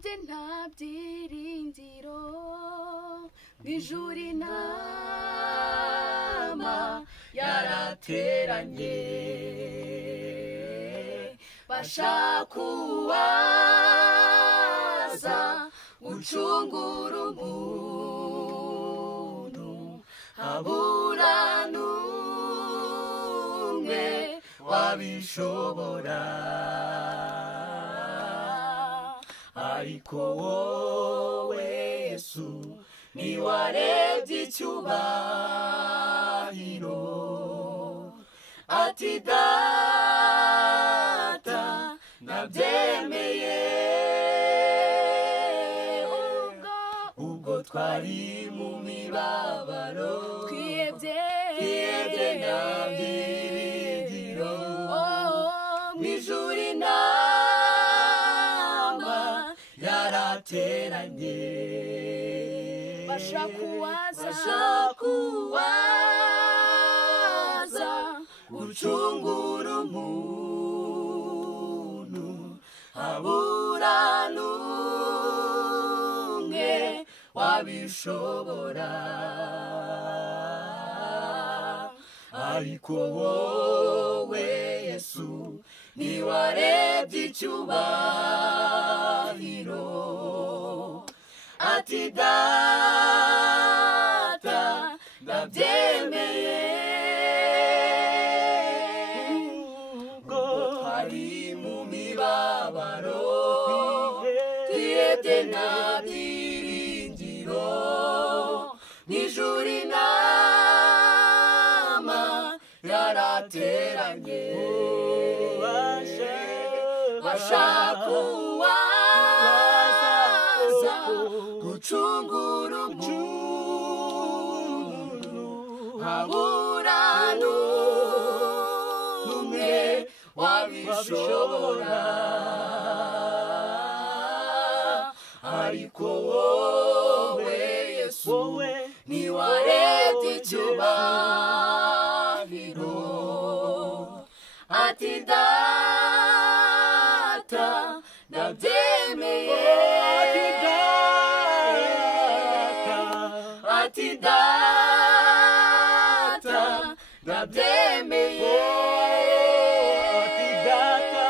twebwe nta byiringiro mw'ijuru inama yarateranye bashaka uwaza gucungura umuntu habura n'umwe wabishobora ariko wowe Yesu niwarebye icyubahiro ati data nabyemeye ubwo twari mu mibabaro twiyebye nta byiringiro mw'ijuru inama yarateranye bashaka uwaza gucungura umuntu habura n'umwe wabishobora ariko wowe Yesu niwarebye icyubahiro ati data ndabyemeye ubwo twari mu mibabaro twiyebye nta byiringiro mw'ijuru inama yarateranye bashaka uwaza gucungura umuntu habura n'umwe wabishobora ariko wowe Yesu niwarebye icyubahiro ati data ndabyemeye ati data ndabyemeye ati data